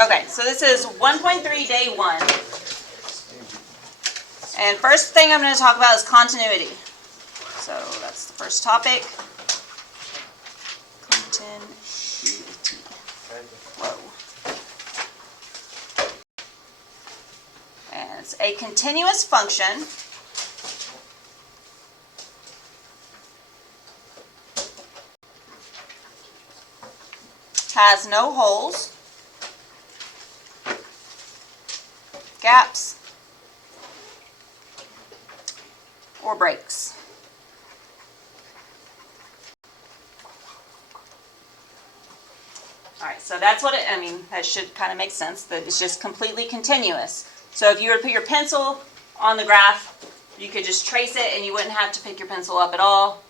Okay, so this is 1.3 day 1. And first thing I'm going to talk about is continuity. So that's the first topic. Continuity. Whoa. And it's a continuous function has no holes, gaps, or breaks. Alright, so that's what that should kind of make sense, that it's just completely continuous. So if you were to put your pencil on the graph, you could just trace it and you wouldn't have to pick your pencil up at all.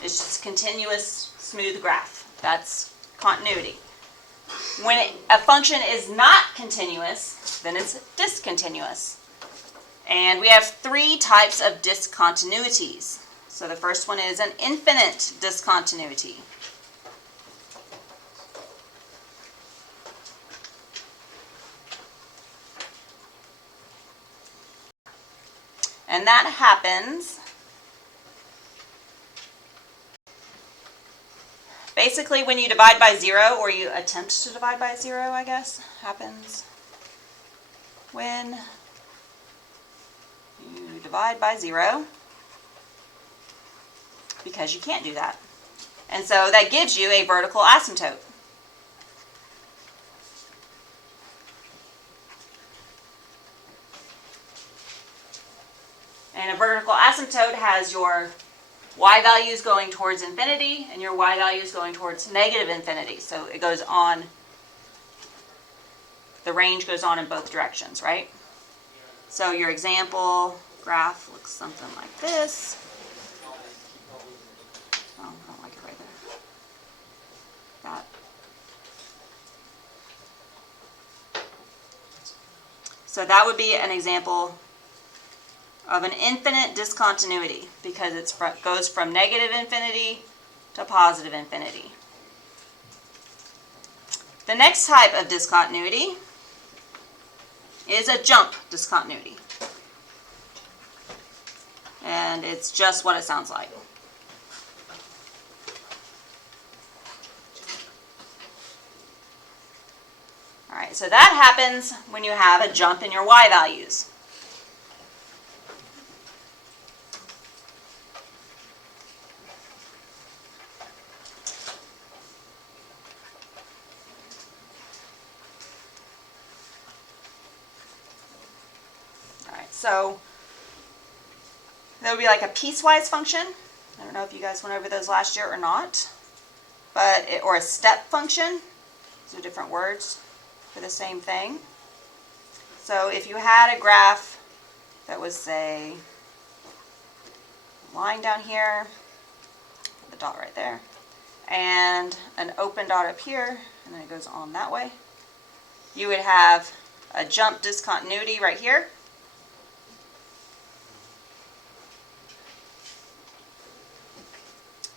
It's just continuous, smooth graph. That's continuity. When a function is not continuous, then it's discontinuous. And we have 3 types of discontinuities. So the first one is an infinite discontinuity. And that happens basically when you divide by 0, or you attempt to divide by 0, I guess, happens when you divide by 0, because you can't do that. And so that gives you a vertical asymptote. And a vertical asymptote has your y values going towards infinity and your y values going towards negative infinity. So it goes on, the range goes on in both directions, right? So your example graph looks something like this. Oh, I don't like it right there. That. So that would be an example of an infinite discontinuity, because it goes from negative infinity to positive infinity. The next type of discontinuity is a jump discontinuity. And it's just what it sounds like. Alright, so that happens when you have a jump in your y values. So that would be like a piecewise function. I don't know if you guys went over those last year or not, or a step function. Those are different words for the same thing. So if you had a graph that was, say, a line down here, the dot right there, and an open dot up here, and then it goes on that way, you would have a jump discontinuity right here.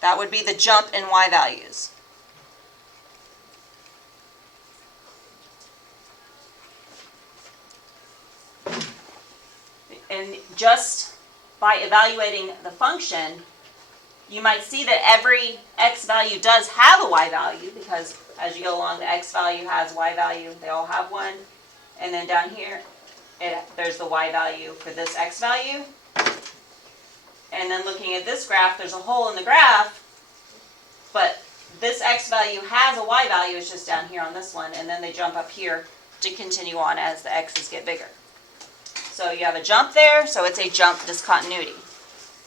That would be the jump in y values. And just by evaluating the function, you might see that every x value does have a y value, because as you go along, the x value has y value. They all have one. And then down here, there's the y value for this x value. And then looking at this graph, there's a hole in the graph, but this x value has a y value, it's just down here on this one, and then they jump up here to continue on as the x's get bigger. So you have a jump there, so it's a jump discontinuity.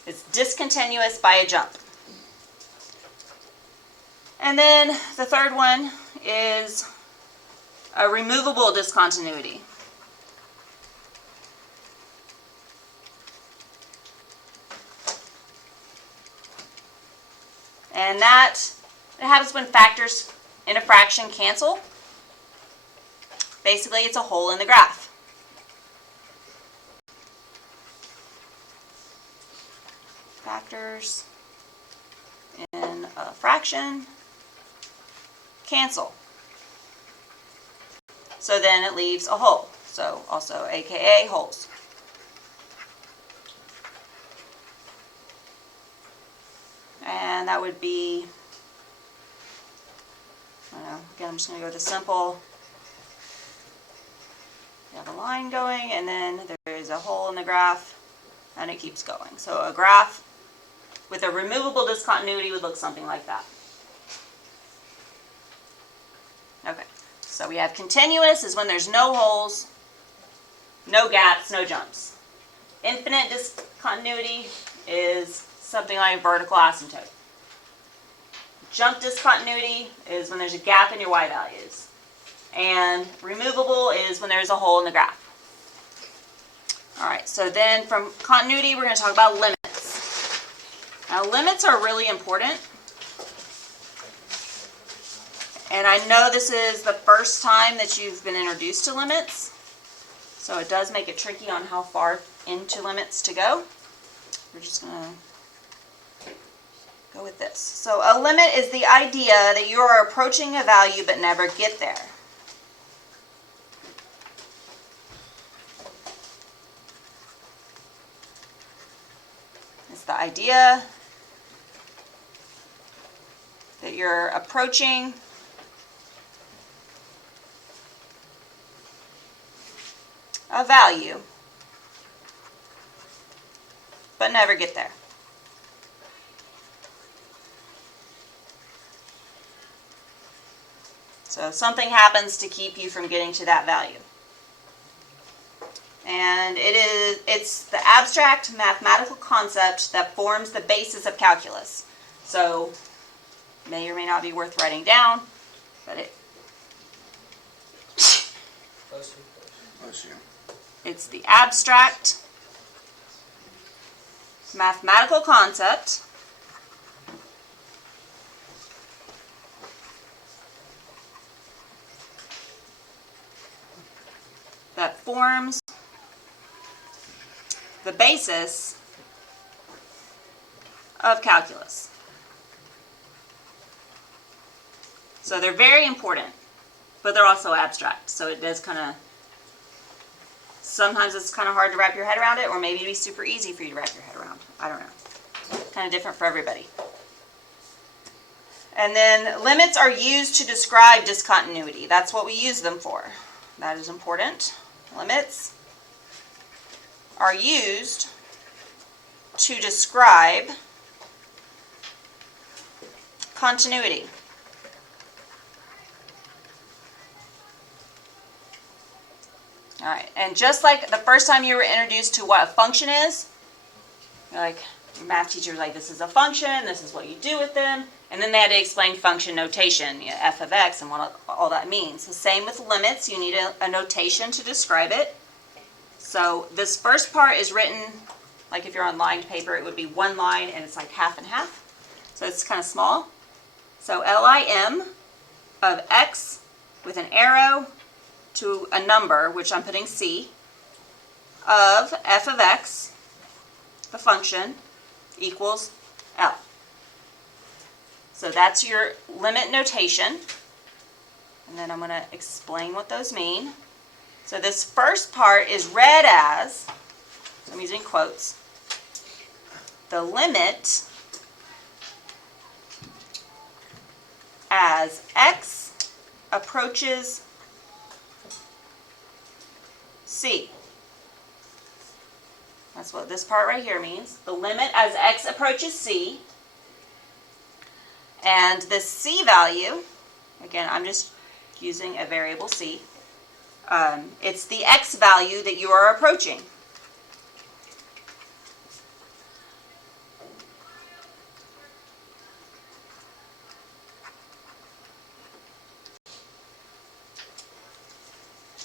It's discontinuous by a jump. And then the third one is a removable discontinuity. And that it happens when factors in a fraction cancel. Basically, it's a hole in the graph. Factors in a fraction cancel. So then it leaves a hole. So also AKA holes. And that would be, I don't know, again, I'm just going to go with the simple. You have a line going, and then there is a hole in the graph, and it keeps going. So a graph with a removable discontinuity would look something like that. Okay, so we have continuous is when there's no holes, no gaps, no jumps. Infinite discontinuity is something like vertical asymptote. Jump discontinuity is when there's a gap in your y values. And removable is when there's a hole in the graph. All right, so then from continuity, we're going to talk about limits. Now, limits are really important. And I know this is the first time that you've been introduced to limits, so it does make it tricky on how far into limits to go. We're just going to go with this. So a limit is the idea that you are approaching a value but never get there. It's the idea that you're approaching a value but never get there. So something happens to keep you from getting to that value. And it's the abstract mathematical concept that forms the basis of calculus. So may or may not be worth writing down, but it's the abstract mathematical concept that forms the basis of calculus. So they're very important, but they're also abstract. So it does kind of, sometimes it's kind of hard to wrap your head around it, or maybe it'd be super easy for you to wrap your head around. I don't know. Kind of different for everybody. And then limits are used to describe discontinuity. That's what we use them for. That is important. Limits are used to describe continuity. All right, and just like the first time you were introduced to what a function is, you're like, your math teacher was like, this is a function, this is what you do with them, and then they had to explain function notation, you know, f of x and what all that means. The same with limits, you need a notation to describe it. So this first part is written, like if you're on lined paper, it would be one line and it's like half and half. So it's kind of small. So LIM of x with an arrow to a number, which I'm putting c, of f of x, the function, equals L. So that's your limit notation. And then I'm going to explain what those mean. So this first part is read as, so I'm using quotes, the limit as x approaches c. That's what this part right here means. The limit as x approaches c. And the c value, again, I'm just using a variable c. It's the x value that you are approaching.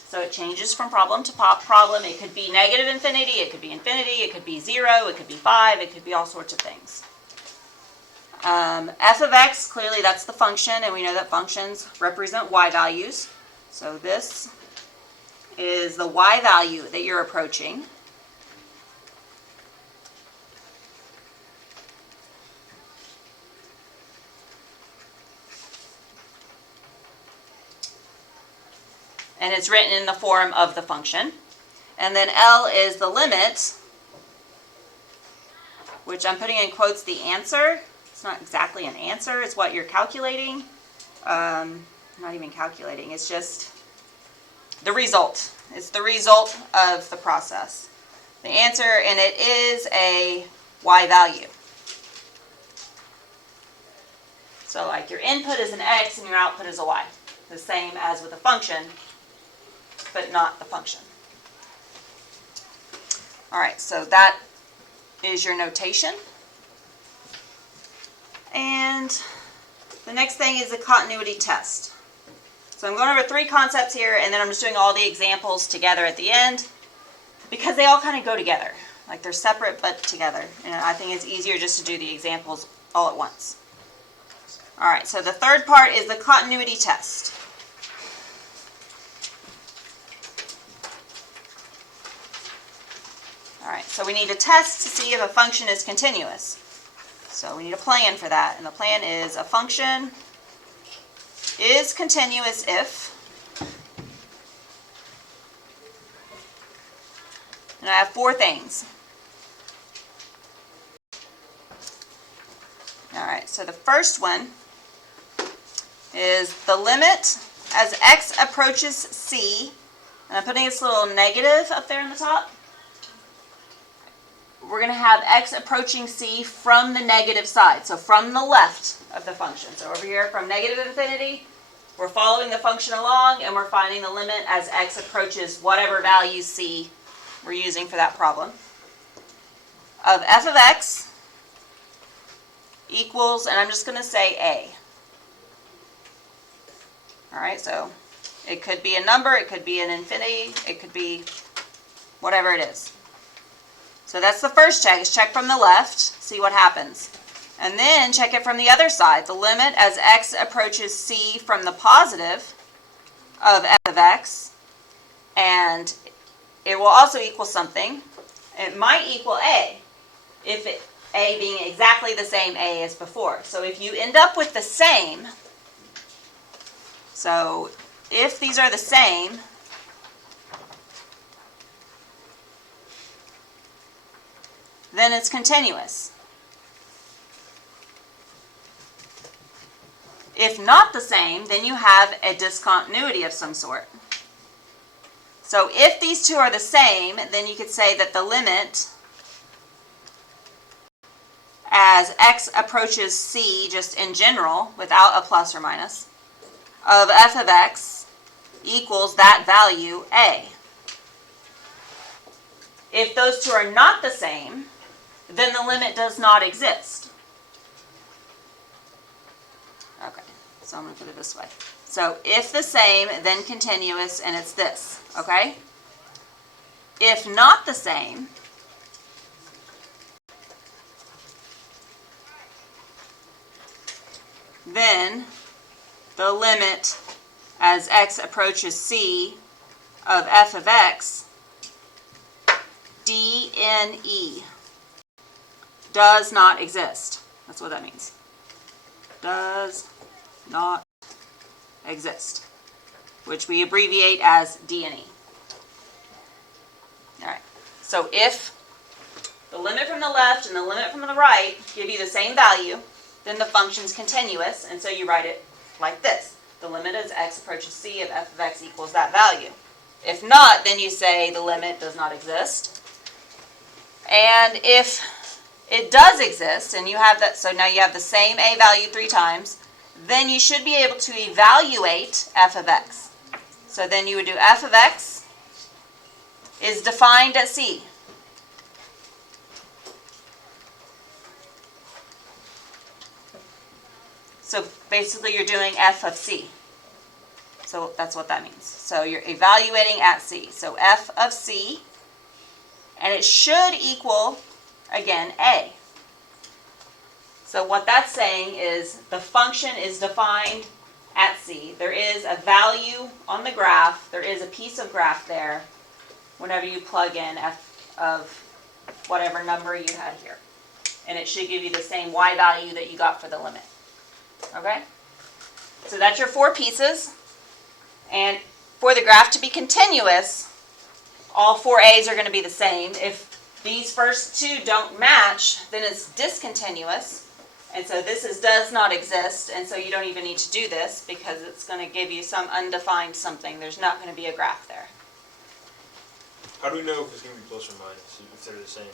So it changes from problem to problem. It could be negative infinity, it could be infinity, it could be 0, it could be 5, it could be all sorts of things. F of x, clearly that's the function, and we know that functions represent y values. So this is the y value that you're approaching. and it's written in the form of the function. And then L is the limit, which I'm putting in quotes the answer. It's not exactly an answer, it's what you're calculating. Not even calculating, it's just the result. It's the result of the process. The answer, and it is a y value. So like your input is an x and your output is a y. The same as with a function, but not the function. All right, so that is your notation. And the next thing is the continuity test. So I'm going over 3 concepts here, and then I'm just doing all the examples together at the end, because they all kind of go together. Like they're separate but together. And I think it's easier just to do the examples all at once. All right, so the third part is the continuity test. All right, so we need to test to see if a function is continuous. So we need a plan for that, and the plan is a function is continuous if, and I have 4 things. All right, so the first one is the limit as x approaches c, and I'm putting this little negative up there in the top. We're going to have x approaching c from the negative side, so from the left of the function. So over here from negative infinity, we're following the function along and we're finding the limit as x approaches whatever value c we're using for that problem, of f of x equals, and I'm just going to say a. All right, so it could be a number, it could be an infinity, it could be whatever it is. So that's the first check, is check from the left, see what happens. And then check it from the other side, the limit as x approaches c from the positive of f of x, and it will also equal something. It might equal a, if a being exactly the same a as before. So if you end up with the same, so if these are the same, then it's continuous. If not the same, then you have a discontinuity of some sort. So if these two are the same, then you could say that the limit as x approaches c, just in general, without a plus or minus, of f of x equals that value a. If those two are not the same, then the limit does not exist. Okay, so I'm going to put it this way. So if the same, then continuous, and it's this, okay? If not the same, then the limit as x approaches c of f of x, dne, does not exist. That's what that means. Does not exist, which we abbreviate as dne. All right, so if the limit from the left and the limit from the right give you the same value, then the function's continuous, and so you write it like this. The limit as x approaches c of f of x equals that value. If not, then you say the limit does not exist. And if it does exist, and you have that, so now you have the same a value 3 times, then you should be able to evaluate f of x. So then you would do f of x is defined at c. So basically you're doing f of c. So that's what that means. So you're evaluating at c. So f of c, and it should equal, again, a. So what that's saying is the function is defined at c. There is a value on the graph. There is a piece of graph there whenever you plug in f of whatever number you had here. And it should give you the same y value that you got for the limit. Okay? So that's your 4 pieces. And for the graph to be continuous, all 4 A's are going to be the same. If these first two don't match, then it's discontinuous. And so this does not exist, and so you don't even need to do this because it's going to give you some undefined something. There's not going to be a graph there. How do we know if it's going to be plus or minus, if they're the same?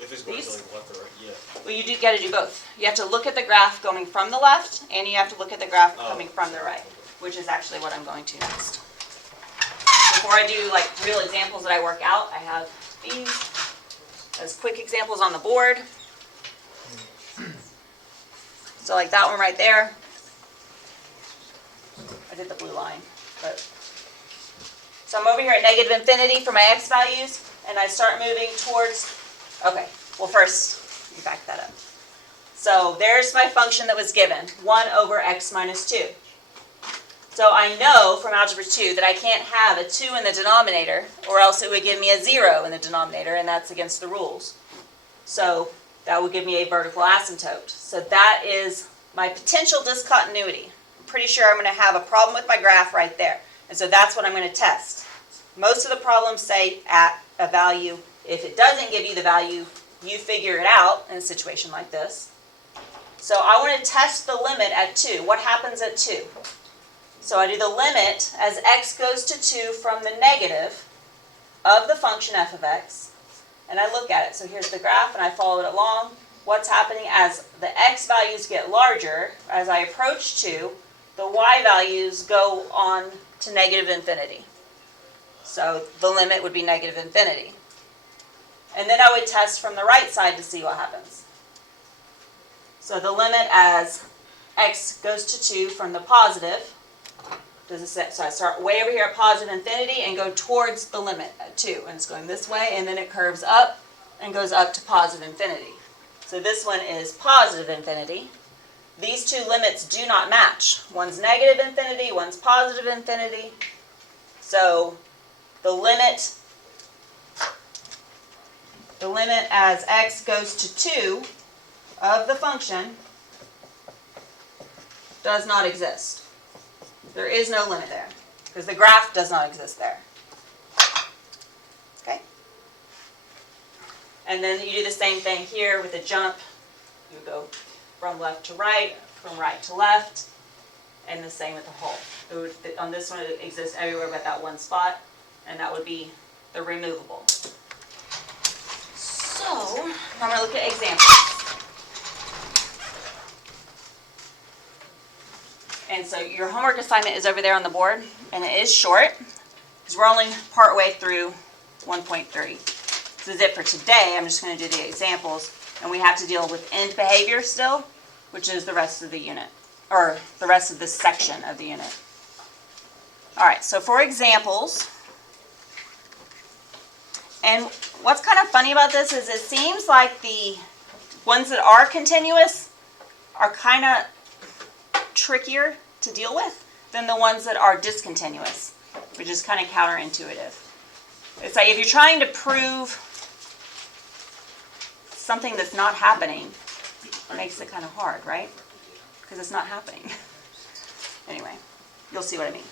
If it's going to be like left or right, yeah. Well, you got to do both. You have to look at the graph going from the left, and you have to look at the graph coming from the right, which is actually what I'm going to next. Before I do like real examples that I work out, I have these as quick examples on the board. So like that one right there. I did the blue line, but so I'm over here at negative infinity for my x values, and I start moving towards, okay, well first, let me back that up. So there's my function that was given, 1 over x minus 2. So I know from Algebra 2 that I can't have a 2 in the denominator, or else it would give me a 0 in the denominator, and that's against the rules. So that would give me a vertical asymptote. So that is my potential discontinuity. I'm pretty sure I'm going to have a problem with my graph right there. And so that's what I'm going to test. Most of the problems say at a value. If it doesn't give you the value, you figure it out in a situation like this. So I want to test the limit at 2. What happens at 2? So I do the limit as x goes to 2 from the negative of the function f of x. And I look at it. So here's the graph, and I follow it along. What's happening as the x values get larger, as I approach 2, the y values go on to negative infinity. So the limit would be negative infinity. And then I would test from the right side to see what happens. So the limit as x goes to 2 from the positive, so I start way over here at positive infinity and go towards the limit at 2. And it's going this way, and then it curves up and goes up to positive infinity. So this one is positive infinity. These two limits do not match. One's negative infinity, one's positive infinity. So the limit as x goes to 2 of the function does not exist. There is no limit there because the graph does not exist there. Okay? And then you do the same thing here with a jump. You go from left to right, from right to left, and the same with the hole. On this one, it exists everywhere but that one spot, and that would be the removable. So, I'm going to look at examples. And so your homework assignment is over there on the board, and it is short, because we're only part way through 1.3. This is it for today. I'm just going to do the examples, and we have to deal with end behavior still, which is the rest of the unit, or the rest of this section of the unit. All right, so for examples, and what's kind of funny about this is it seems like the ones that are continuous are kind of trickier to deal with than the ones that are discontinuous, which is kind of counterintuitive. It's like if you're trying to prove something that's not happening, it makes it kind of hard, right? Because it's not happening. Anyway, you'll see what I mean.